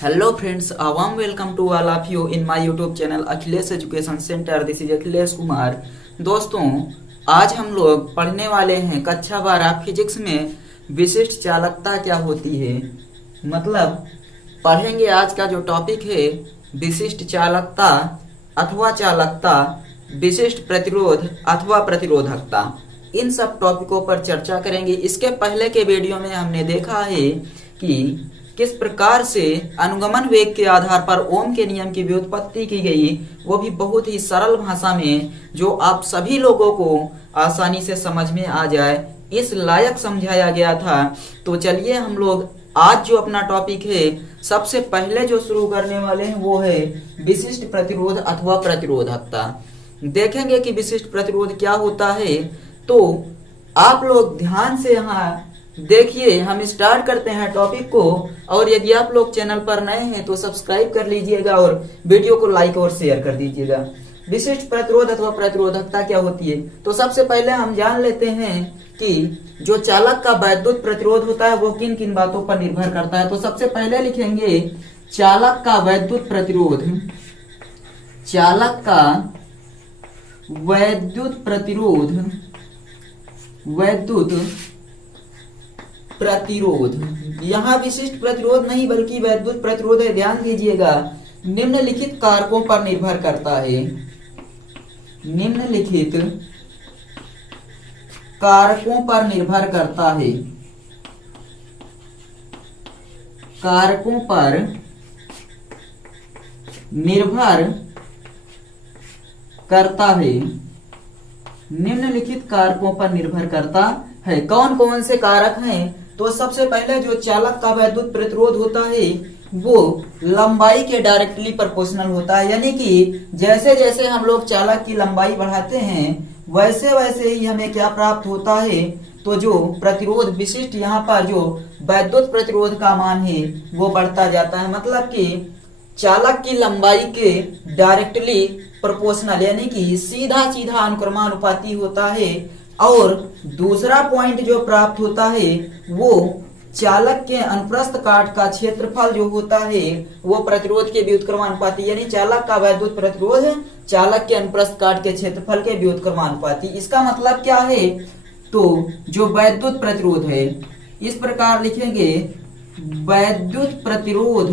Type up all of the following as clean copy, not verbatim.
Hello friends, a warm welcome to all of you in my YouTube channel Akhilesh education centre. This is Akhilesh Kumar. दोस्तों, आज हम लोग पढ़ने वाले हैं कक्षा 12 फिजिक्स में विशिष्ट चालकता क्या होती है। मतलब पढ़ेंगे आज का जो टॉपिक है विशिष्ट चालकता अथवा चालकता, विशिष्ट प्रतिरोध अथवा प्रतिरोधकता, इन सब टॉपिकों पर चर्चा करेंगे। इसके पहले के वीडियो में हमने देखा है कि किस प्रकार से अनुगमन वेग के आधार पर ओम के नियम की व्युत्पत्ति की गई, वो भी बहुत ही सरल भाषा में, जो आप सभी लोगों को आसानी से समझ में आ जाए, इस लायक समझाया गया था। तो चलिए हम लोग आज जो अपना टॉपिक है सबसे पहले जो शुरू करने वाले हैं वो है विशिष्ट प्रतिरोध अथवा प्रतिरोधकता। देखेंगे कि विशिष्ट प्रतिरोध क्या होता है। तो आप लोग ध्यान से यहाँ देखिए, हम स्टार्ट करते हैं टॉपिक को। और यदि आप लोग चैनल पर नए हैं तो सब्सक्राइब कर लीजिएगा और वीडियो को लाइक और शेयर कर दीजिएगा। विशिष्ट प्रतिरोध अथवा प्रतिरोधकता क्या होती है, तो सबसे पहले हम जान लेते हैं कि जो चालक का वैद्युत प्रतिरोध होता है वो किन किन बातों पर निर्भर करता है। तो सबसे पहले लिखेंगे चालक का वैद्युत प्रतिरोध। चालक का वैद्युत प्रतिरोध, वैद्युत प्रतिरोध, यहाँ विशिष्ट प्रतिरोध नहीं बल्कि वैद्युत प्रतिरोध है। ध्यान दीजिएगा, निम्नलिखित कारकों पर निर्भर करता है। निम्नलिखित कारकों पर निर्भर करता है। कारकों पर निर्भर करता है। निम्नलिखित कारकों पर निर्भर करता है। कौन कौन से कारक हैं? तो सबसे पहले जो चालक का वैद्युत प्रतिरोध होता है वो लंबाई के डायरेक्टली प्रोपोर्शनल होता है। यानी कि जैसे जैसे हम लोग चालक की लंबाई बढ़ाते हैं वैसे वैसे ही हमें क्या प्राप्त होता है, तो जो प्रतिरोध विशिष्ट यहाँ पर जो वैद्युत प्रतिरोध का मान है वो बढ़ता जाता है। मतलब कि चालक की लंबाई के डायरेक्टली प्रोपोर्शनल, यानी कि सीधा सीधा अनुक्रमानुपाती होता है। और दूसरा पॉइंट जो प्राप्त होता है वो चालक के अनुप्रस्थ काट का क्षेत्रफल जो होता है वो प्रतिरोध के व्युत्क्रमानुपाती, यानी चालक का वैद्युत प्रतिरोध चालक के अनुप्रस्थ काट के क्षेत्रफल के व्युत्क्रमानुपाती। इसका मतलब क्या है, तो जो वैद्युत प्रतिरोध है इस प्रकार लिखेंगे, वैद्युत प्रतिरोध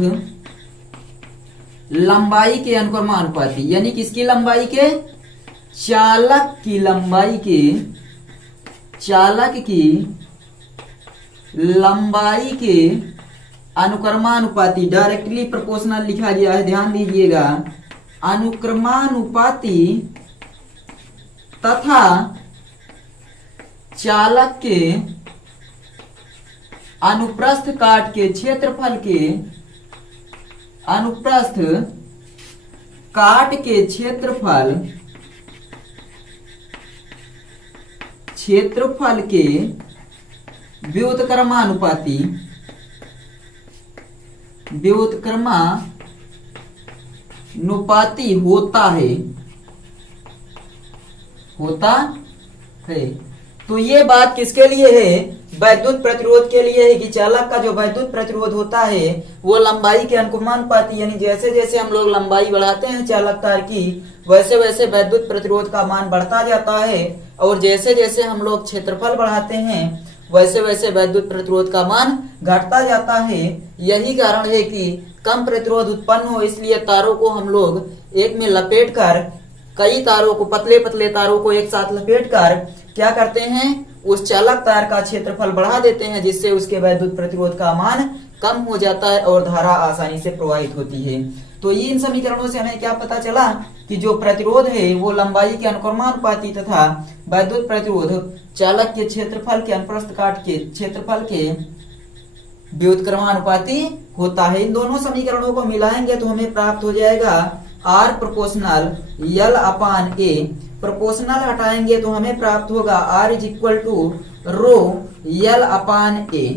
लंबाई के अनुक्रमानुपाती, यानी किसकी लंबाई के? चालक की लंबाई के, चालक की लंबाई के अनुक्रमानुपाती, डायरेक्टली प्रोपोर्शनल लिखा गया है। ध्यान दीजिएगा, अनुक्रमानुपाती तथा चालक के अनुप्रस्थ काट के क्षेत्रफल के, अनुप्रस्थ काट के क्षेत्रफल के व्युत्क्रमानुपाती, व्युत्क्रमानुपाती होता है। तो ये बात किसके लिए है? वैद्युत प्रतिरोध के लिए है कि चालक का जो वैद्युत प्रतिरोध होता है वो लंबाई के अनुक्रमानुपाती, यानी जैसे जैसे हम लोग लंबाई बढ़ाते हैं चालक तार की वैसे वैसे वैद्युत प्रतिरोध का मान बढ़ता जाता है। और जैसे जैसे हम लोग क्षेत्रफल बढ़ाते हैं वैसे वैसे वैद्युत प्रतिरोध का मान घटता जाता है। यही कारण है कि कम प्रतिरोध उत्पन्न हो, इसलिए तारों को हम लोग एक में लपेट कर, कई तारों को, पतले पतले तारों को एक साथ लपेट कर क्या करते हैं, उस चालक तार का क्षेत्रफल बढ़ा देते हैं, जिससे उसके वैद्युत प्रतिरोध का मान कम हो जाता है और धारा आसानी से प्रवाहित होती है। तो इन समीकरणों से हमें क्या पता चला कि जो प्रतिरोध है वो लंबाई के अनुक्रमानुपाती तथा वैद्युत प्रतिरोध चालक के क्षेत्रफल के अनुप्रस्थ काट के क्षेत्रफल के व्युत्क्रमानुपाती होता है। इन दोनों समीकरणों को मिलाएंगे तो हमें प्राप्त हो जाएगा R proportional L upon A। Proportional हटाएंगे तो हमें प्राप्त होगा R is equal to rho L upon A,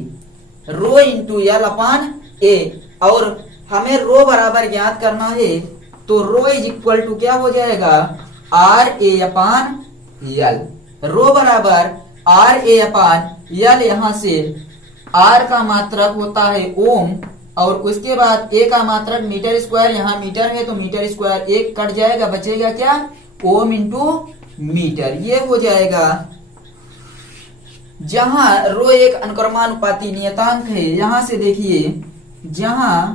rho into L upon A। और हमें रो बराबर ज्ञात करना है, तो रो इज इक्वल टू क्या हो जाएगा, R A अपान L। रो बराबर R A अपान L, यहाँ से R का मात्रक होता है ओम और उसके बाद ए का मात्रक मीटर स्क्वायर, यहाँ मीटर है तो मीटर स्क्वायर एक कट जाएगा, बचेगा क्या, ओम इंटू मीटर। ये हो जाएगा। जहां रो एक अनुक्रमानुपाती नियतांक है, यहां से देखिए, जहां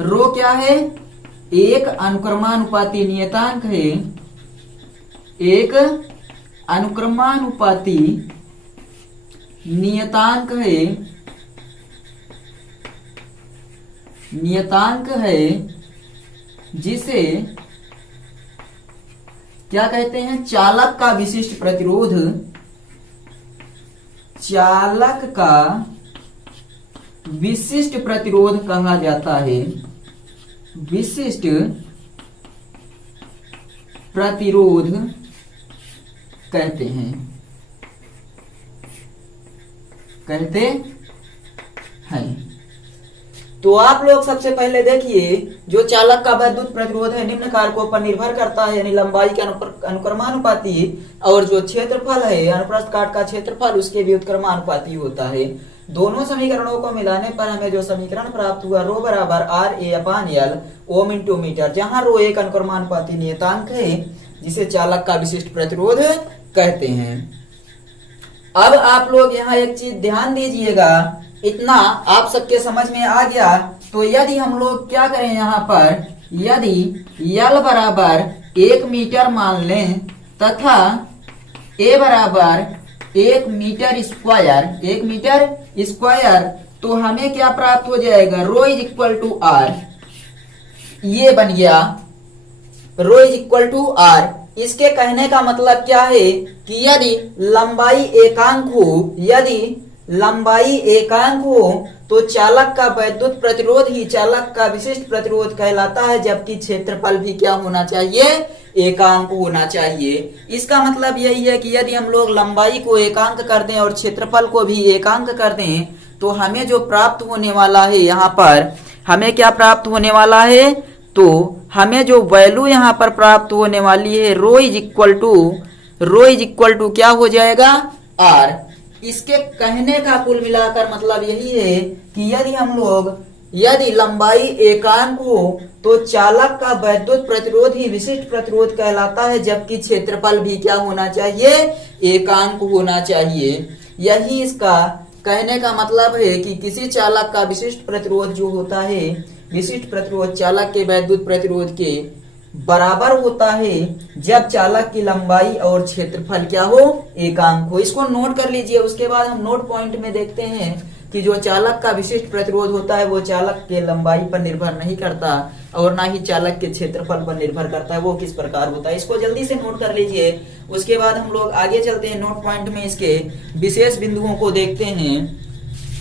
रो क्या है, एक अनुक्रमानुपाती नियतांक है, एक अनुक्रमानुपाती नियतांक है, नियतांक है जिसे क्या कहते हैं, चालक का विशिष्ट प्रतिरोध, चालक का विशिष्ट प्रतिरोध कहा जाता है, विशिष्ट प्रतिरोध कहते हैं, कहते हैं। तो आप लोग सबसे पहले देखिए, जो चालक का वैद्युत प्रतिरोध है निम्न कारकों पर निर्भर करता है, यानी लंबाई के अनुक्रमानुपाती, और जो क्षेत्रफल है अनुप्रस्थ काट का क्षेत्रफल उसके व्युत्क्रमानुपाती होता है। दोनों समीकरणों को मिलाने पर हमें जो समीकरण प्राप्त हुआ, रो बराबर R A upon L ohm into metre, जहां रो एक अनुक्रमानुपाती नियतांक है जिसे चालक का विशिष्ट प्रतिरोध कहते हैं। अब आप लोग यहाँ एक चीज ध्यान दीजिएगा, इतना आप सबके समझ में आ गया। तो यदि हम लोग क्या करें, यहाँ पर यदि L बराबर 1 मीटर मान लें तथा A बराबर 1 मीटर स्क्वायर, 1 मीटर स्क्वायर, तो हमें क्या प्राप्त हो जाएगा, रो इज इक्वल टू आर। ये बन गया रो इज इक्वल टू आर। इसके कहने का मतलब क्या है कि यदि लंबाई एकांक हो, यदि लंबाई एकांक हो तो चालक का वैद्युत प्रतिरोध ही चालक का विशिष्ट प्रतिरोध कहलाता है, जबकि क्षेत्रफल भी क्या होना चाहिए, एकांक होना चाहिए। इसका मतलब यही है कि यदि हम लोग लंबाई को एकांक कर दें और क्षेत्रफल को भी एकांक कर दें तो हमें जो प्राप्त होने वाला है, यहाँ पर हमें क्या प्राप्त होने वाला है, तो हमें जो वैल्यू यहाँ पर प्राप्त होने वाली है, रो इज इक्वल टू क्या हो जाएगा, आर। इसके कहने का कुल मिलाकर मतलब यही है कि यदि हम लोग, यदि लंबाई एकांक हो तो चालक का वैद्युत प्रतिरोध ही विशिष्ट प्रतिरोध कहलाता है, जबकि क्षेत्रफल भी क्या होना चाहिए, एकांक होना चाहिए। यही इसका कहने का मतलब है कि किसी चालक का विशिष्ट प्रतिरोध जो होता है, विशिष्ट प्रतिरोध चालक के वैद्युत प्रतिरोध के बराबर होता है जब चालक की लंबाई और क्षेत्रफल क्या हो, एकांक हो। इसको नोट कर लीजिए। उसके बाद हम नोट पॉइंट में देखते हैं कि जो चालक का विशिष्ट प्रतिरोध होता है वो चालक के लंबाई पर निर्भर नहीं करता और ना ही चालक के क्षेत्रफल पर निर्भर करता है। वो किस प्रकार होता है, इसको जल्दी से नोट कर लीजिए। उसके बाद हम लोग आगे चलते हैं, नोट पॉइंट में इसके विशेष बिंदुओं को देखते हैं।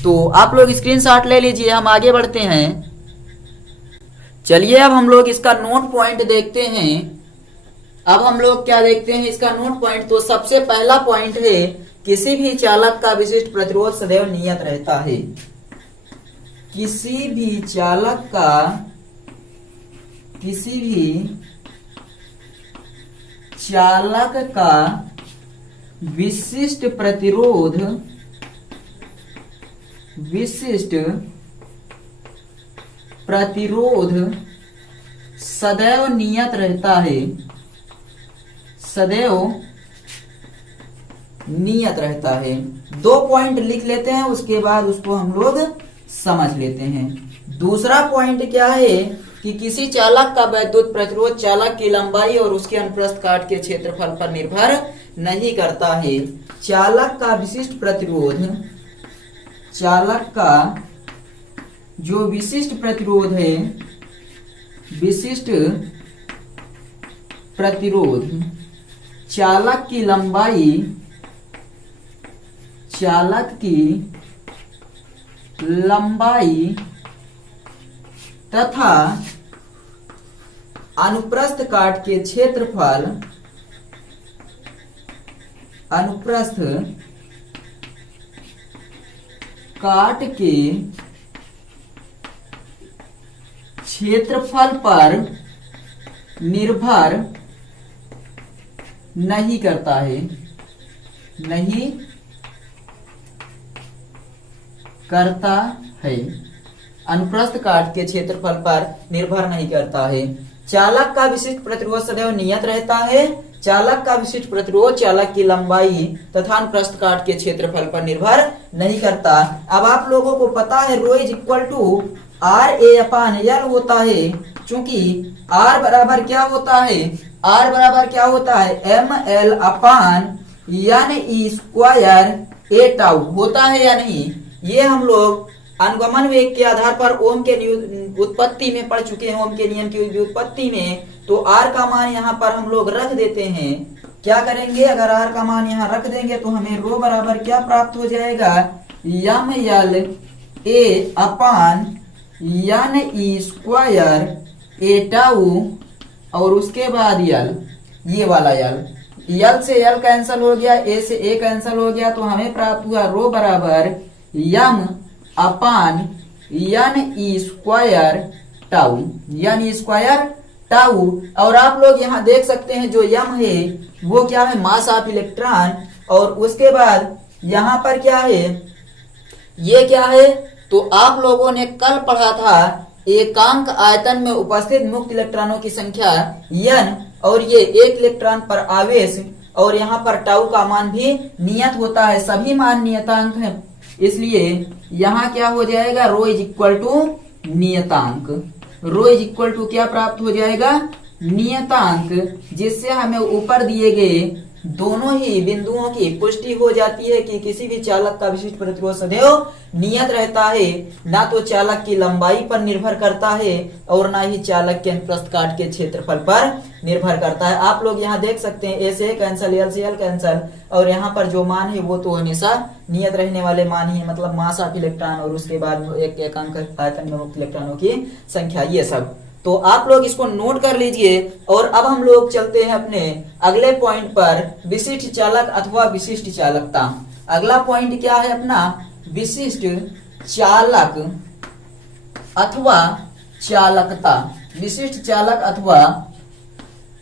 तो आप लोग स्क्रीनशॉट ले लीजिए, हम आगे बढ़ते हैं। चलिए अब हम लोग इसका नोट पॉइंट देखते हैं। अब हम लोग क्या देखते हैं इसका नोट पॉइंट। तो सबसे पहला पॉइंट है, किसी भी चालक का विशिष्ट प्रतिरोध सदैव नियत रहता है। किसी भी चालक का, किसी भी चालक का विशिष्ट प्रतिरोध, विशिष्ट प्रतिरोध सदैव नियत रहता है, सदैव नियत रहता है। 2 पॉइंट लिख लेते हैं, उसके बाद उसको हम लोग समझ लेते हैं। दूसरा पॉइंट क्या है कि किसी चालक का वैद्युत प्रतिरोध चालक की लंबाई और उसके अनुप्रस्थ काट के क्षेत्रफल पर निर्भर नहीं करता है। चालक का विशिष्ट प्रतिरोध, चालक का जो विशिष्ट प्रतिरोध है, विशिष्ट प्रतिरोध चालक की लंबाई, चालक की लंबाई तथा अनुप्रस्थ काट के क्षेत्रफल, अनुप्रस्थ काट के क्षेत्रफल पर निर्भर नहीं करता है, नहीं करता है। अनुप्रस्थ काट के क्षेत्रफल पर निर्भर नहीं करता है। चालक का विशिष्ट प्रतिरोध सदैव नियत रहता है। चालक का विशिष्ट प्रतिरोध चालक की लंबाई तथा अनुप्रस्थ काट के क्षेत्रफल पर निर्भर नहीं करता। अब आप लोगों को पता है rho is equal to R A upon L होता है, क्योंकि आर बराबर क्या होता है, आर बराबर क्या होता है, M L upon n e square a tau होता है या नहीं। ये हम लोग अनुगमन वेग के आधार पर ओम के उत्पत्ति में पढ़ चुके हैं, ओम के नियम की व्युत्पत्ति में। तो आर का मान यहाँ पर हम लोग रख देते हैं। क्या करेंगे, अगर आर का मान यहाँ रख देंगे तो हमें रो बराबर क्या प्राप्त हो जाएगा, m l a upon n e square a tau और उसके बाद यल, ये वाला यल से यल कैंसिल हो गया, ए से ए कैंसिल हो गया, तो हमें प्राप्त हुआ रो बराबर m upon n e square tau, n e square tau. और आप लोग यहाँ देख सकते हैं जो यम है वो क्या है, मास ऑफ इलेक्ट्रॉन। और उसके बाद यहाँ पर क्या है, ये क्या है, तो आप लोगों ने कल पढ़ा था एकांक आयतन में उपस्थित मुक्त इलेक्ट्रॉनों की संख्या n, और ये एक इलेक्ट्रॉन पर आवेश, और यहाँ पर टाउ का मान भी नियत होता है, सभी मान नियतांक हैं। इसलिए यहाँ क्या हो जाएगा, रो इज इक्वल टू नियतांक, रो इज इक्वल टू क्या प्राप्त हो जाएगा, नियतांक, जिससे हमें ऊपर दिए गए दोनों ही बिंदुओं की पुष्टि हो जाती है कि किसी भी चालक का विशिष्ट प्रतिरोध सदैव नियत रहता है, ना तो चालक की लंबाई पर निर्भर करता है और ना ही चालक के अनुप्रस्थ काट के क्षेत्रफल पर निर्भर करता है। आप लोग यहाँ देख सकते हैं ए से कैंसल, एल से एल कैंसल, और यहाँ पर जो मान है वो तो हमेशा नियत रहने वाले मान ही है, मतलब मास ऑफ इलेक्ट्रॉन और उसके बाद एक एकांक आयतन में मुक्त इलेक्ट्रॉनों की संख्या, ये सब। तो आप लोग इसको नोट कर लीजिए। और अब हम लोग चलते हैं अपने अगले पॉइंट पर, विशिष्ट चालक अथवा विशिष्ट चालकता। अगला पॉइंट क्या है अपना, विशिष्ट चालक अथवा चालकता, विशिष्ट चालक अथवा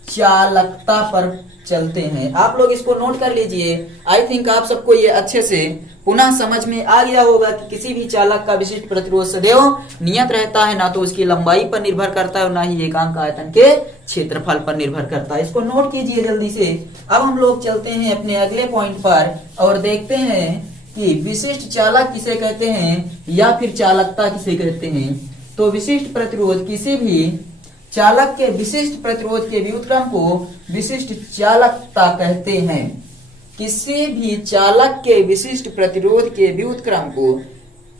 चालकता पर चलते हैं। आप लोग इसको नोट कर लीजिए। आई थिंक आप सबको ये अच्छे से पुनः समझ में आ गया होगा कि किसी भी चालक का विशिष्ट प्रतिरोध सदैव नियत रहता है, ना तो उसकी लंबाई पर निर्भर करता है और ना ही एकांक आयतन के क्षेत्रफल पर निर्भर करता है। इसको नोट कीजिए जल्दी से। अब हम लोग चलते हैं अपने अगले पॉइंट पर और देखते हैं कि विशिष्ट चालक किसे कहते हैं या फिर चालकता किसे कहते हैं। तो विशिष्ट प्रतिरोध, किसी भी चालक के विशिष्ट प्रतिरोध के व्युत्क्रम को विशिष्ट चालकता कहते हैं। किसी भी चालक के विशिष्ट प्रतिरोध के व्युत्क्रम को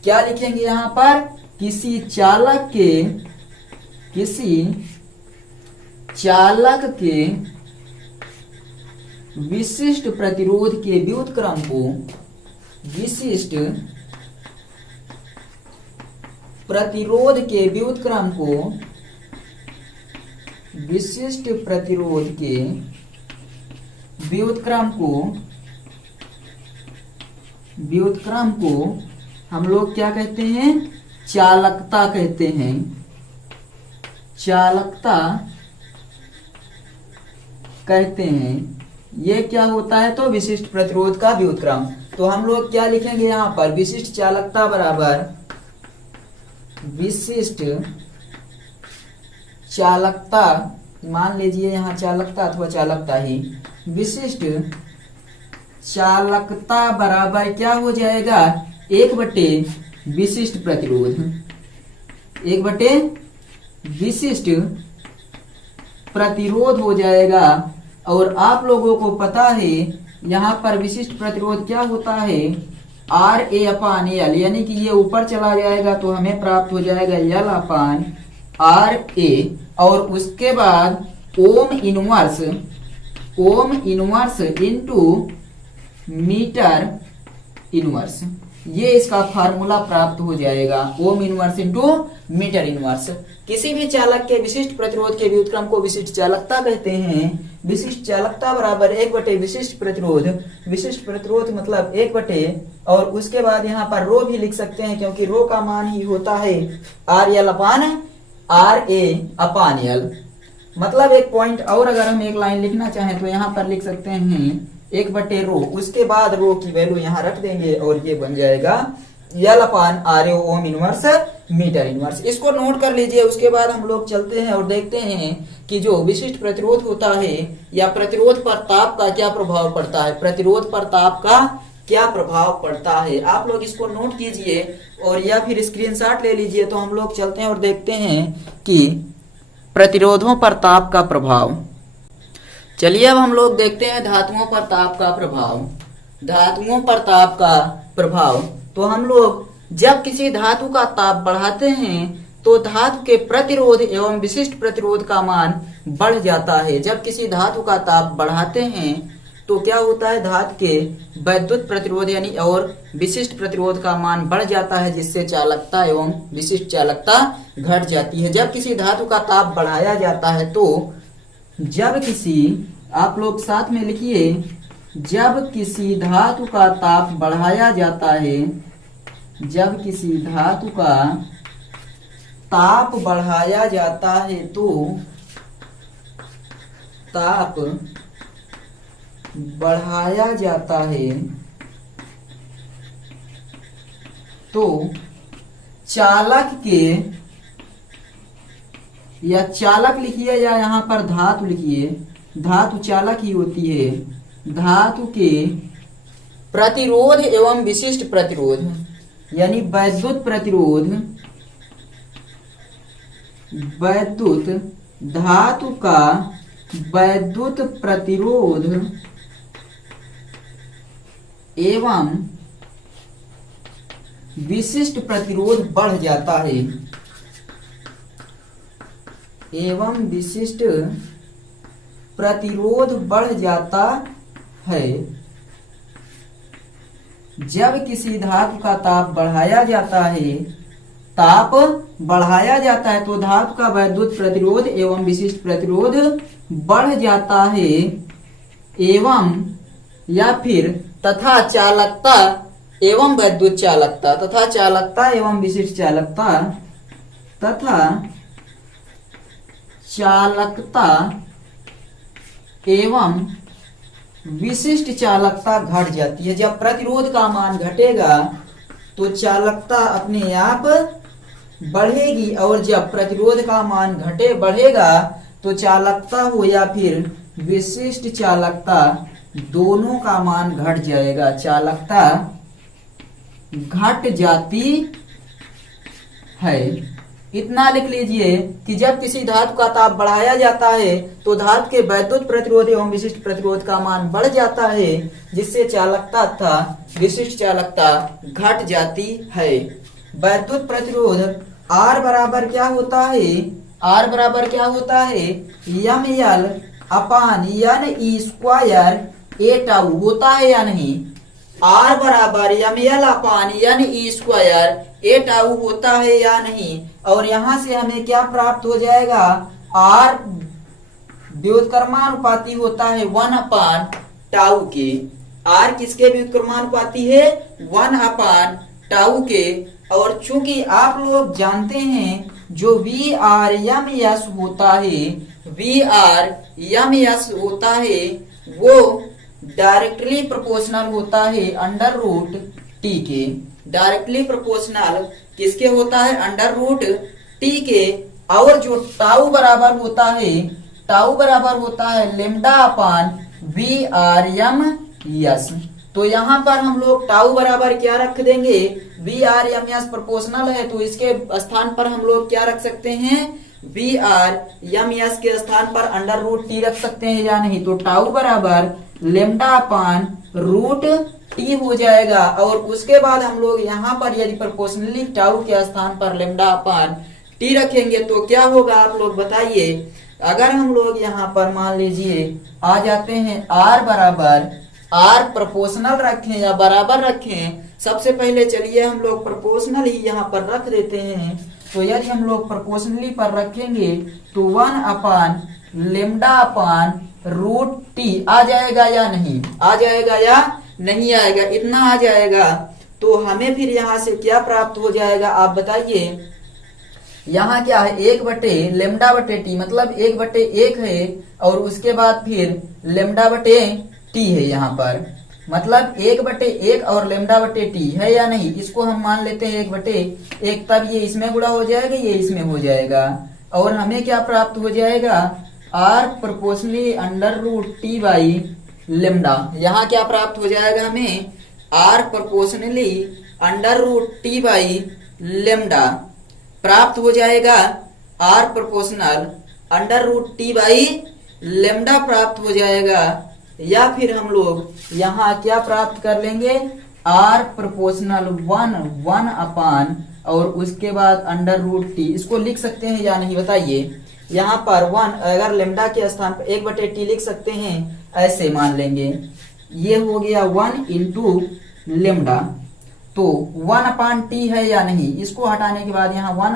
क्या लिखेंगे यहाँ पर, किसी चालक के विशिष्ट प्रतिरोध के व्युत्क्रम को विशिष्ट प्रतिरोध के व्युत्क्रम को विशिष्ट प्रतिरोध के व्युत्क्रम को हम लोग क्या कहते हैं, चालकता कहते हैं। चालकता कहते हैं। ये क्या होता है, तो विशिष्ट प्रतिरोध का व्युत्क्रम। तो हम लोग क्या लिखेंगे यहाँ पर, विशिष्ट चालकता बराबर विशिष्ट चालकता, मान लीजिए यहाँ चालकता अथवा चालकता ही, विशिष्ट चालकता बराबर क्या हो जाएगा, 1/, विशिष्ट प्रतिरोध, 1/, विशिष्ट प्रतिरोध हो जाएगा। और आप लोगों को पता है यहाँ पर विशिष्ट प्रतिरोध क्या होता है, RA/L, यानी कि ये ऊपर चला जाएगा तो हमें प्राप्त हो जाएगा L/RA, और उसके बाद ohm inverse into metre inverse, ये इसका फार्मूला प्राप्त हो जाएगा, ohm inverse into metre inverse. किसी भी चालक के विशिष्ट प्रतिरोध के व्युत्क्रम को विशिष्ट चालकता कहते हैं। विशिष्ट चालकता बराबर 1/, विशिष्ट प्रतिरोध, विशिष्ट प्रतिरोध मतलब 1/, और उसके बाद यहाँ पर रो भी लिख सकते हैं क्योंकि रो का मान ही होता है RL/RA/L। मतलब एक पॉइंट और अगर हम एक लाइन लिखना चाहें तो यहाँ पर लिख सकते हैं 1/, रो, उसके बाद रो की वैल्यू यहाँ रख देंगे और ये बन जाएगा L/RA ohm inverse metre inverse. इसको नोट कर लीजिए। उसके बाद हम लोग चलते हैं और देखते हैं कि जो विशिष्ट प्रतिरोध होता है या प्रतिरोध पर ताप का क्या प्रभाव पड़ता है, प्रतिरोध पर ताप का क्या प्रभाव पड़ता है। आप लोग इसको नोट कीजिए और या फिर स्क्रीनशॉट ले लीजिए। तो हम लोग चलते हैं और देखते हैं कि प्रतिरोधों पर ताप का प्रभाव। चलिए अब हम लोग देखते हैं धातुओं पर ताप का प्रभाव। धातुओं पर ताप का प्रभाव, तो हम लोग जब किसी धातु का ताप बढ़ाते हैं तो धातु के प्रतिरोध एवं विशिष्ट प्रतिरोध का मान बढ़ जाता है। जब किसी धातु का ताप बढ़ाते हैं तो क्या होता है, धातु के वैद्युत प्रतिरोध यानी और विशिष्ट प्रतिरोध का मान बढ़ जाता है, जिससे चालकता एवं विशिष्ट चालकता घट जाती है। जब किसी धातु का ताप बढ़ाया जाता है तो जब किसी, आप लोग साथ में लिखिए, जब किसी धातु का ताप बढ़ाया जाता है, जब किसी धातु का ताप बढ़ाया जाता है तो ताप बढ़ाया जाता है तो चालक के, या चालक लिखिए या यहाँ पर धातु लिखिए, धातु चालक ही होती है, धातु के प्रतिरोध एवं विशिष्ट प्रतिरोध यानी वैद्युत प्रतिरोध, वैद्युत धातु का वैद्युत प्रतिरोध एवं विशिष्ट प्रतिरोध बढ़ जाता है, एवं विशिष्ट प्रतिरोध बढ़ जाता है। जब किसी धातु का ताप बढ़ाया जाता है, ताप बढ़ाया जाता है तो धातु का वैद्युत प्रतिरोध एवं विशिष्ट प्रतिरोध बढ़ जाता है, एवं या फिर तथा चालकता एवं वैद्युत चालकता, तथा चालकता एवं विशिष्ट चालकता, तथा चालकता एवं विशिष्ट चालकता घट जाती है। जब प्रतिरोध का मान घटेगा तो चालकता अपने आप बढ़ेगी, और जब प्रतिरोध का मान बढ़ेगा तो चालकता हो या फिर विशिष्ट चालकता, दोनों का मान घट जाएगा, चालकता घट जाती है। इतना लिख लीजिए कि जब किसी धातु का ताप बढ़ाया जाता है तो धातु के वैद्युत प्रतिरोध एवं विशिष्ट प्रतिरोध का मान बढ़ जाता है, जिससे चालकता तथा विशिष्ट चालकता घट जाती है। वैद्युत प्रतिरोध R बराबर क्या होता है, R बराबर क्या होता है, ml upon NE square a tau होता है या नहीं। R बराबर ml upon NE square a tau होता है या नहीं। और यहां से हमें क्या प्राप्त हो जाएगा, R व्युत्क्रमानुपाती होता है 1 अपान टाउ के। R किसके व्युत्क्रमानुपाती है, 1 अपान टाउ के। और चूंकि आप लोग जानते हैं जो VRMS होता है, VRMS होता है वो डायरेक्टली प्रोपोर्शनल होता है अंडर रूट टी के। डायरेक्टली प्रोपोर्शनल किसके होता है, अंडर रूट टी के। और जो टाउ बराबर होता है, टाउ बराबर होता है लेम्डा अपान VRMS। तो यहाँ पर हम लोग टाउ बराबर क्या रख देंगे, VRMS प्रोपोर्शनल है तो इसके स्थान पर हम लोग क्या रख सकते हैं, VRMS के स्थान पर अंडर रूट टी रख सकते हैं या नहीं। तो टाउ बराबर लेम्डा अपान रूट टी हो जाएगा। और उसके बाद हम लोग यहाँ पर यदि प्रोपोर्शनली टाउ के स्थान पर लेम्डा अपान टी रखेंगे तो क्या होगा, आप लोग बताइए। अगर हम लोग यहाँ पर मान लीजिए आ जाते हैं R बराबर, R प्रोपोर्शनल रखें या बराबर रखें, सबसे पहले चलिए हम लोग प्रोपोर्शनल ही यहाँ पर रख देते हैं। तो यदि हम लोग प्रोपोर्शनली पर रखेंगे तो 1 अपान लेम्डा अपान रूट टी आ जाएगा या नहीं, आ जाएगा या नहीं आएगा, इतना आ जाएगा। तो हमें फिर यहाँ से क्या प्राप्त हो जाएगा, आप बताइए। यहाँ क्या है, 1 बटे लेम्डा बटे टी, मतलब 1 बटे 1 है और उसके बाद फिर लेम्डा बटे टी है यहाँ पर। मतलब 1/1 और लेमडा बटे टी है या नहीं, इसको हम मान लेते हैं 1/1, तब ये इसमें गुणा हो जाएगा, ये इसमें हो जाएगा, और हमें क्या प्राप्त हो जाएगा, R proportionally under root T by lambda. यहाँ क्या प्राप्त हो जाएगा हमें, R proportionally under root T by lambda प्राप्त हो जाएगा, R proportional under root T by lambda प्राप्त हो जाएगा, या फिर हम लोग यहाँ क्या प्राप्त कर लेंगे, आर प्रोपोर्शनल 1 अपान और उसके बाद अंडर रूट टी। इसको लिख सकते हैं या नहीं बताइए, यहाँ पर 1 अगर लेमडा के स्थान पर 1/t लिख सकते हैं, ऐसे मान लेंगे, ये हो गया 1 इंटू लेमडा, तो 1 अपान टी है या नहीं, इसको हटाने के बाद यहाँ 1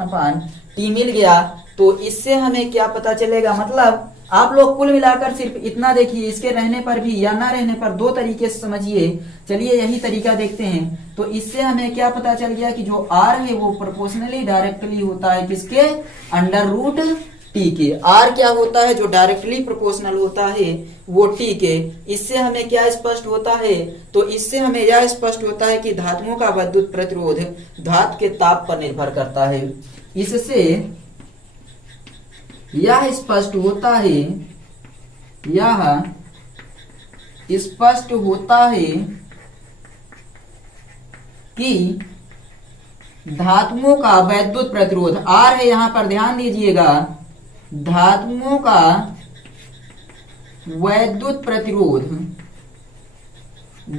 अपान टी मिल गया। तो इससे हमें क्या पता चलेगा, मतलब आप लोग कुल मिलाकर सिर्फ इतना देखिए, इसके रहने पर भी या ना रहने पर दो तरीके से समझिए। चलिए यही तरीका देखते हैं। तो इससे हमें क्या पता चल गया कि जो आर है वो प्रोपोर्शनली डायरेक्टली होता है किसके, अंडर रूट टी के। आर क्या होता है, जो डायरेक्टली प्रोपोर्शनल होता है वो टी के। इससे हमें क्या स्पष्ट होता है, तो इससे हमें यह स्पष्ट होता है कि धातुओं का विद्युत प्रतिरोध धातु के ताप पर निर्भर करता है। इससे यह स्पष्ट होता है, यह स्पष्ट होता है कि धातुओं का वैद्युत प्रतिरोध आर है, यहां पर ध्यान दीजिएगा, धातुओं का वैद्युत प्रतिरोध,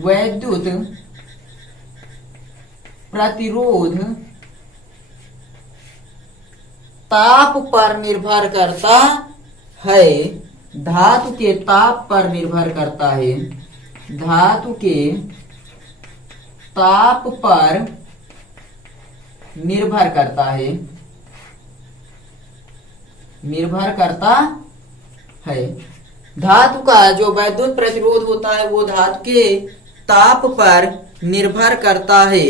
वैद्युत प्रतिरोध ताप पर निर्भर करता है, धातु के ताप पर निर्भर करता है, धातु के ताप पर निर्भर करता है, निर्भर करता है। धातु का जो विद्युत प्रतिरोध होता है वो धातु के ताप पर निर्भर करता है।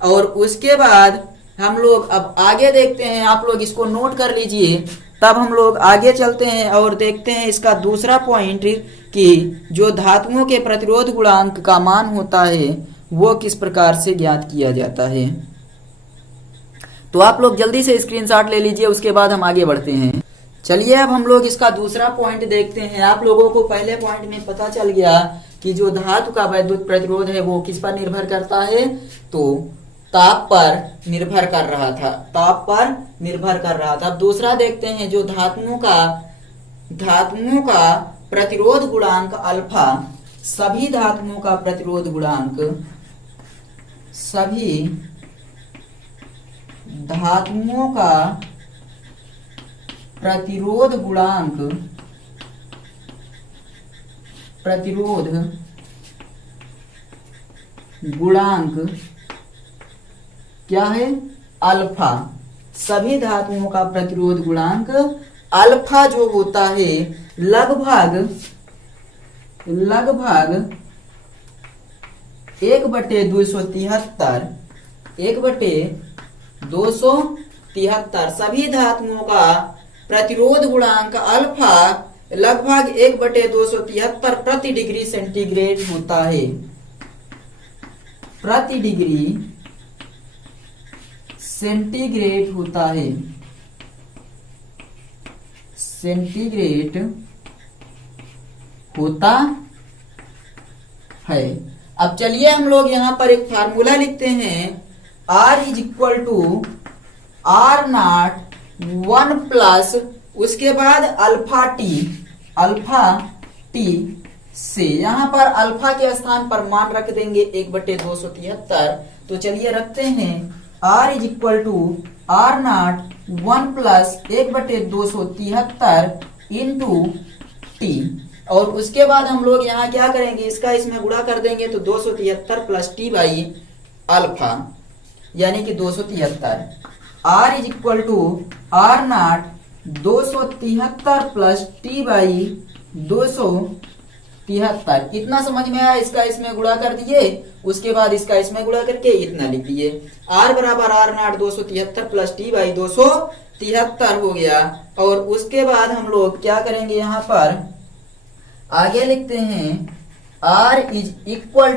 और उसके बाद हम लोग अब आगे देखते हैं, आप लोग इसको नोट कर लीजिए, तब हम लोग आगे चलते हैं और देखते हैं इसका दूसरा पॉइंट कि जो धातुओं के प्रतिरोध गुणांक का मान होता है वो किस प्रकार से ज्ञात किया जाता है। तो आप लोग जल्दी से स्क्रीनशॉट ले लीजिए, उसके बाद हम आगे बढ़ते हैं। चलिए अब हम लोग इसका दूसरा पॉइंट देखते हैं। आप लोगों को पहले पॉइंट में पता चल गया कि जो धातु का विद्युत प्रतिरोध है वो किस पर निर्भर करता है, तो ताप पर निर्भर कर रहा था, ताप पर निर्भर कर रहा था। अब दूसरा देखते हैं, जो धातुओं का प्रतिरोध गुणांक अल्फा, सभी धातुओं का प्रतिरोध गुणांक, सभी धातुओं का प्रतिरोध गुणांक, प्रतिरोध गुणांक क्या है, अल्फा। सभी धातुओं का प्रतिरोध गुणांक अल्फा जो होता है लगभग 1/273, 1/273 सभी धातुओं का प्रतिरोध गुणांक अल्फा लगभग 1/273 प्रति डिग्री सेंटीग्रेड होता है, प्रति डिग्री सेंटीग्रेड होता है, सेंटीग्रेड होता है। अब चलिए हम लोग यहां पर एक फार्मूला लिखते हैं, R is equal to R naught 1 plus उसके बाद अल्फा टी से, यहां पर अल्फा के स्थान पर मान रख देंगे 1/273। तो चलिए रखते हैं R is equal to R naught 1 plus 1/273 into T, और उसके बाद हम लोग यहाँ क्या करेंगे, इसका इसमें गुणा कर देंगे, तो 273 प्लस टी बाई अल्फा, यानी कि 273। R is equal to R naught 273 plus T by 273। इतना समझ में आया, इसका इसमें गुणा कर दिए, उसके बाद इसका इसमें गुणा करके इतना लिख दिए। R बराबर R naught 273 plus T by 273 हो गया। और उसके बाद हम लोग क्या करेंगे, यहाँ पर आगे लिखते हैं R is equal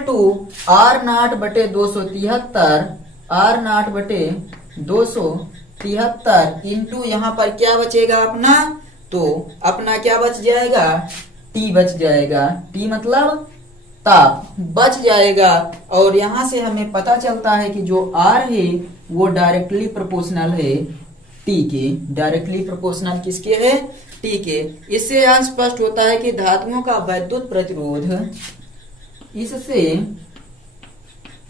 to R naught बटे 273 R नाट बटे 273 इंटू यहाँ पर क्या बचेगा अपना, तो अपना क्या बच जाएगा, T बच जाएगा। T मतलब ताप बच जाएगा। और यहां से हमें पता चलता है कि जो R है वो डायरेक्टली प्रोपोर्शनल है T के। डायरेक्टली प्रोपोर्शनल किसके है, T के। इससे यह स्पष्ट होता है कि धातुओं का वैद्युत प्रतिरोध, इससे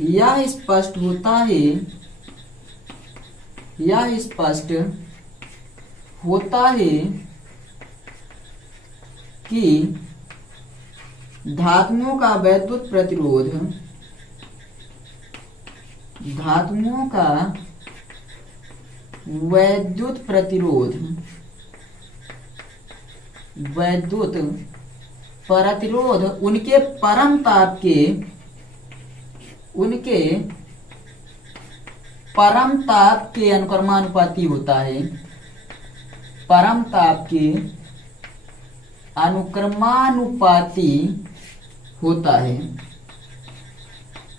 यह स्पष्ट होता है, यह स्पष्ट होता है कि धातुओं का वैद्युत प्रतिरोध, धातुओं का वैद्युत प्रतिरोध, वैद्युत प्रतिरोध उनके परम ताप के, उनके परम ताप के अनुक्रमानुपाती होता है। परम ताप के अनुक्रमानुपाती होता है,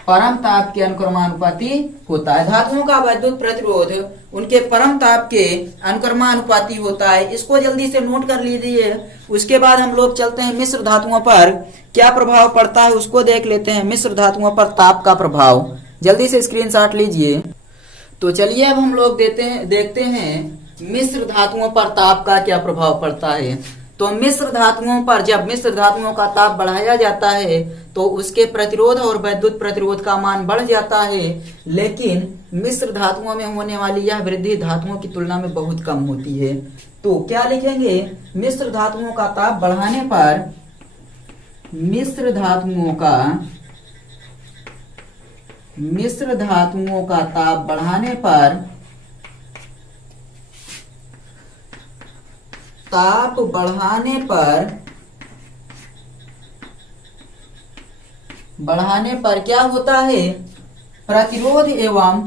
परम ताप के अनुक्रमानुपाती होता है। धातुओं का वैद्युत प्रतिरोध उनके परम ताप के अनुक्रमानुपाती होता है। इसको जल्दी से नोट कर लीजिए। उसके बाद हम लोग चलते हैं मिश्र धातुओं पर क्या प्रभाव पड़ता है उसको देख लेते हैं। मिश्र धातुओं पर ताप का प्रभाव, जल्दी से स्क्रीनशॉट लीजिए। तो चलिए अब हम लोग देखते हैं मिश्र धातुओं पर ताप का क्या प्रभाव पड़ता है। तो मिश्र धातुओं पर जब मिश्र धातुओं का ताप बढ़ाया जाता है तो उसके प्रतिरोध और वैद्युत प्रतिरोध का मान बढ़ जाता है, लेकिन मिश्र धातुओं में होने वाली यह वृद्धि धातुओं की तुलना में बहुत कम होती है। तो क्या लिखेंगे, मिश्र धातुओं का ताप बढ़ाने पर, मिश्र धातुओं का ताप बढ़ाने पर, ताप बढ़ाने पर क्या होता है, प्रतिरोध एवं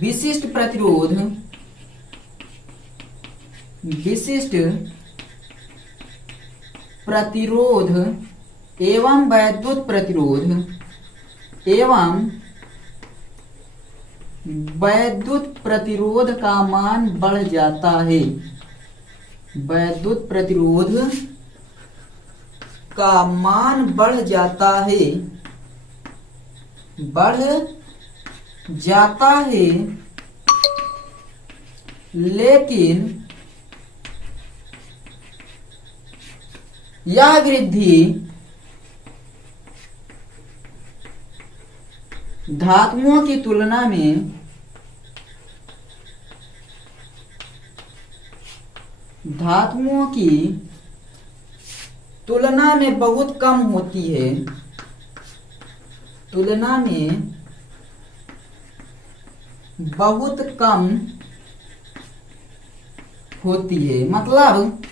विशिष्ट प्रतिरोध, विशिष्ट प्रतिरोध एवं वैद्युत प्रतिरोध एवं वैद्युत प्रतिरोध का मान बढ़ जाता है। वैद्युत प्रतिरोध का मान बढ़ जाता है, बढ़ जाता है, लेकिन यह वृद्धि धातुओं की तुलना में, धातुओं की तुलना में बहुत कम होती है, तुलना में बहुत कम होती है। मतलब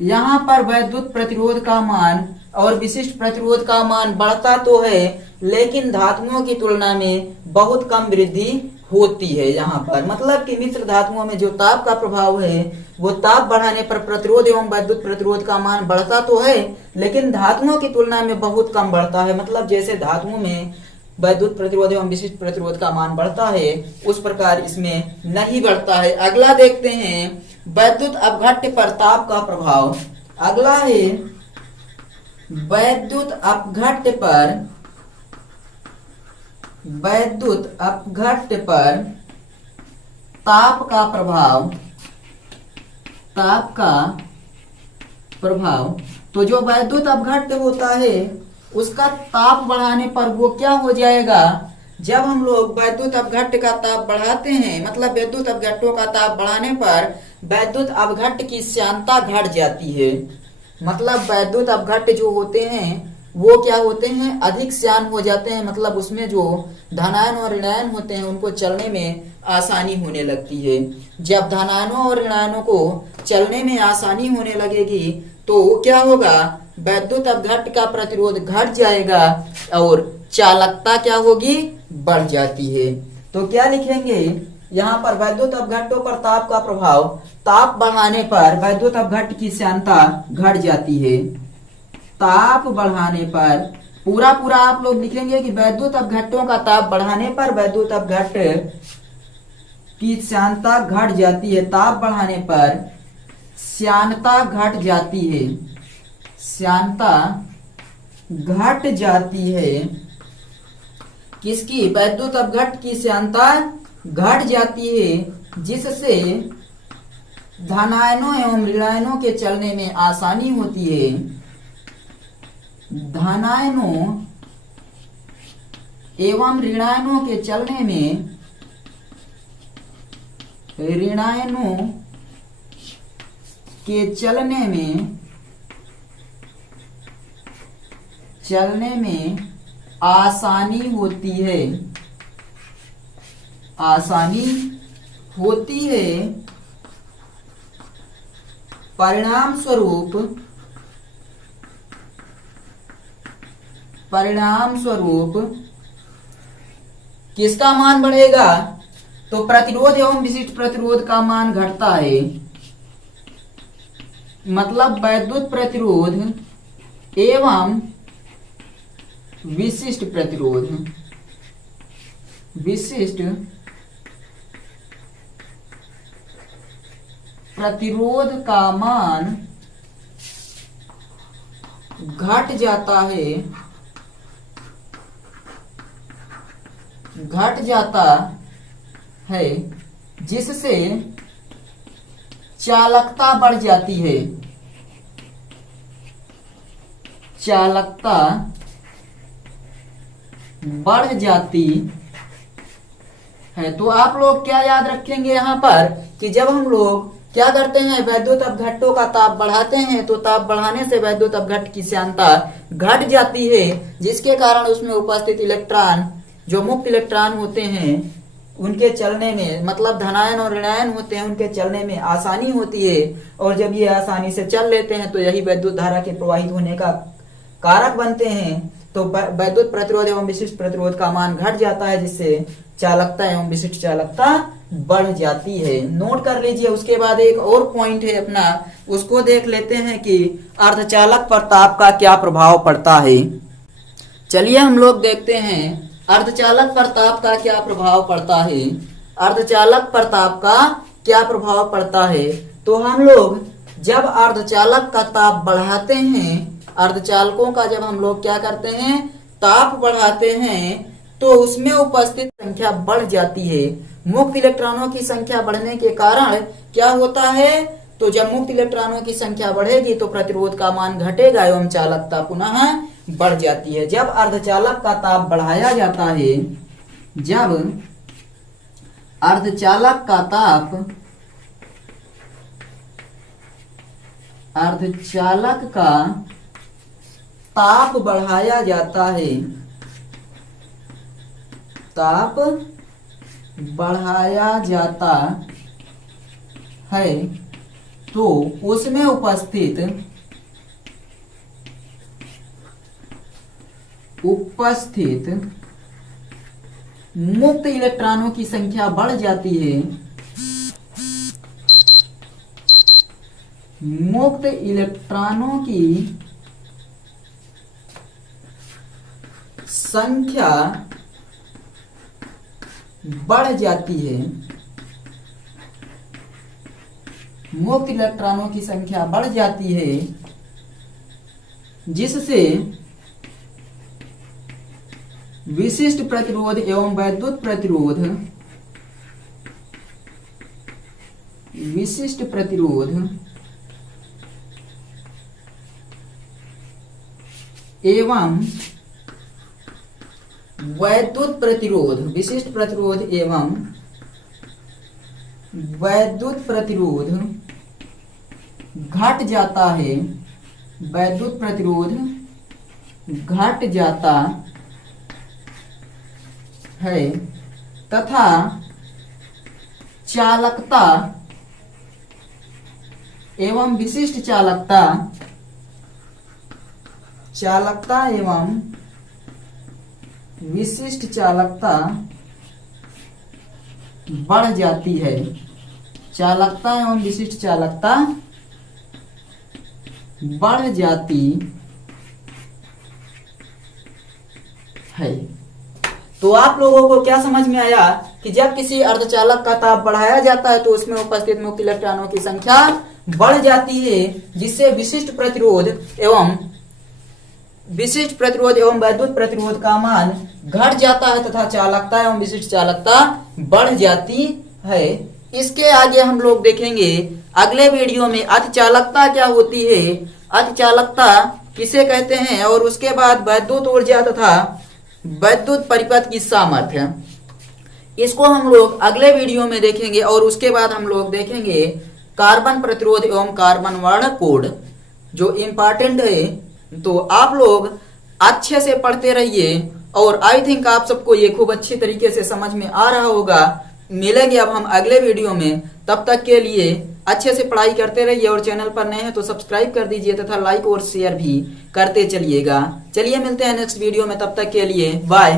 यहाँ पर वैद्युत प्रतिरोध का मान और विशिष्ट प्रतिरोध का मान बढ़ता तो है, लेकिन धातुओं की तुलना में बहुत कम वृद्धि होती है यहाँ पर। मतलब कि मिश्र धातुओं में जो ताप का प्रभाव है वो ताप बढ़ाने पर प्रतिरोध एवं वैद्युत प्रतिरोध का मान बढ़ता तो है, लेकिन धातुओं की तुलना में बहुत कम बढ़ता है। मतलब जैसे धातुओं में वैद्युत प्रतिरोध एवं विशिष्ट प्रतिरोध का मान बढ़ता है उस प्रकार इसमें नहीं बढ़ता है। अगला देखते हैं वैद्युत अपघट्य पर ताप का प्रभाव। अगला है वैद्युत अपघट्य पर, वैद्युत अपघट्य पर ताप का प्रभाव, ताप का प्रभाव। तो जो वैद्युत अपघट्य होता है उसका ताप बढ़ाने पर वो क्या हो जाएगा, जब हम लोग वैद्युत अपघट्य का ताप बढ़ाते हैं, मतलब विद्युत अपघट्यों का ताप बढ़ाने पर वैद्युत अपघट्य की श्यानता घट जाती है। मतलब वैद्युत अपघट्य जो होते हैं वो क्या होते हैं, अधिक श्यान हो जाते हैं। मतलब उसमें जो धनायन और ऋणायन होते हैं उनको चलने में आसानी होने लगती है। जब धनायनों और ऋणायनों को चलने में आसानी होने लगेगी तो क्या होगा, वैद्युत अपघट्य का प्रतिरोध घट जाएगा और चालकता क्या होगी, बढ़ जाती है। तो क्या लिखेंगे यहाँ पर, वैद्युत अपघट्यों पर ताप का प्रभाव, ताप बढ़ाने पर वैद्युत अपघट्य की श्यानता घट जाती है, ताप बढ़ाने पर, पूरा पूरा आप लोग लिखेंगे कि वैद्युत अपघट्टों का ताप बढ़ाने पर वैद्युत अपघट्ट की श्यानता घट जाती है। ताप बढ़ाने पर श्यानता घट जाती है, श्यानता घट जाती है। किसकी? वैद्युत अपघट्ट की श्यानता घट जाती है, जिससे धनायनों एवं ऋणायनों के चलने में आसानी होती है। धनायनों एवं ऋणायनों के चलने में, ऋणायनों के चलने में आसानी होती है, आसानी होती है। परिणाम स्वरूप किसका मान बढ़ेगा? तो प्रतिरोध एवं विशिष्ट प्रतिरोध का मान घटता है। मतलब वैद्युत प्रतिरोध एवं विशिष्ट प्रतिरोध, विशिष्ट प्रतिरोध का मान घट जाता है, घट जाता है, जिससे चालकता बढ़ जाती है, चालकता बढ़ जाती है। तो आप लोग क्या याद रखेंगे यहाँ पर कि जब हम लोग क्या करते हैं, वैद्युत अपघट्टों का ताप बढ़ाते हैं, तो ताप बढ़ाने से वैद्युत अपघट्ट की श्यानता घट जाती है, जिसके कारण उसमें उपस्थित इलेक्ट्रॉन, जो मुक्त इलेक्ट्रॉन होते हैं, उनके चलने में, मतलब धनायन और ऋणायन होते हैं, उनके चलने में आसानी होती है। और जब ये आसानी से चल लेते हैं तो यही वैद्युत धारा के प्रवाहित होने का कारक बनते हैं। तो वैद्युत प्रतिरोध एवं विशिष्ट प्रतिरोध का मान घट जाता है, जिससे चालकता एवं विशिष्ट चालकता बढ़ जाती है। नोट कर लीजिए। उसके बाद एक और पॉइंट है अपना, उसको देख लेते हैं कि अर्धचालक पर ताप का क्या प्रभाव पड़ता है। चलिए हम लोग देखते हैं अर्धचालक पर ताप का क्या प्रभाव पड़ता है। अर्धचालक पर ताप का क्या प्रभाव पड़ता है? तो हम लोग जब अर्धचालक का ताप बढ़ाते हैं, अर्धचालकों का जब हम लोग क्या करते हैं, ताप बढ़ाते हैं, तो उसमें उपस्थित संख्या बढ़ जाती है। मुक्त इलेक्ट्रॉनों की संख्या बढ़ने के कारण क्या होता है? तो जब मुक्त इलेक्ट्रॉनों की संख्या बढ़ेगी तो प्रतिरोध का मान घटेगा एवं चालकता पुनः बढ़ जाती है। जब अर्धचालक का ताप बढ़ाया जाता है, जब अर्धचालक का ताप, अर्धचालक का ताप बढ़ाया जाता है, ताप बढ़ाया जाता है, तो उसमें उपस्थित मुक्त इलेक्ट्रॉनों की संख्या बढ़ जाती है। मुक्त इलेक्ट्रॉनों की संख्या बढ़ जाती है। मुक्त इलेक्ट्रॉनों की संख्या बढ़ जाती है, जिससे विशिष्ट प्रतिरोध एवं वैद्युत प्रतिरोध, विशिष्ट प्रतिरोध एवं वैद्युत प्रतिरोध, विशिष्ट प्रतिरोध एवं वैद्युत प्रतिरोध घट जाता है, वैद्युत प्रतिरोध घट जाता है तथा चालकता एवं विशिष्ट चालकता, चालकता एवं विशिष्ट चालकता बढ़ जाती है। चालकता एवं विशिष्ट चालकता बढ़ जाती है। तो आप लोगों को क्या समझ में आया कि जब किसी अर्धचालक का ताप बढ़ाया जाता है तो उसमें उपस्थित मुक्त इलेक्ट्रॉनों की संख्या बढ़ जाती है, जिससे विशिष्ट प्रतिरोध एवं वैद्युत प्रतिरोध का मान घट जाता है तथा चालकता एवं विशिष्ट चालकता बढ़ जाती है। इसके आगे हम लोग देखेंगे अगले वीडियो में अतिचालकता क्या होती है, अतिचालकता किसे कहते हैं, और उसके बाद वैद्युत ऊर्जा तथा वैद्युत परिपथ की सामर्थ्य, इसको हम लोग अगले वीडियो में देखेंगे। और उसके बाद हम लोग देखेंगे कार्बन प्रतिरोध एवं कार्बन वर्ण कोड, जो इम्पोर्टेंट है। तो आप लोग अच्छे से पढ़ते रहिए और आई थिंक आप सबको ये खूब अच्छी तरीके से समझ में आ रहा होगा। मिलेंगे अब हम अगले वीडियो में, तब तक के लिए अच्छे से पढ़ाई करते रहिए और चैनल पर नए हैं तो सब्सक्राइब कर दीजिए तथा लाइक और शेयर भी करते चलिएगा। चलिए मिलते हैं नेक्स्ट वीडियो में, तब तक के लिए बाय।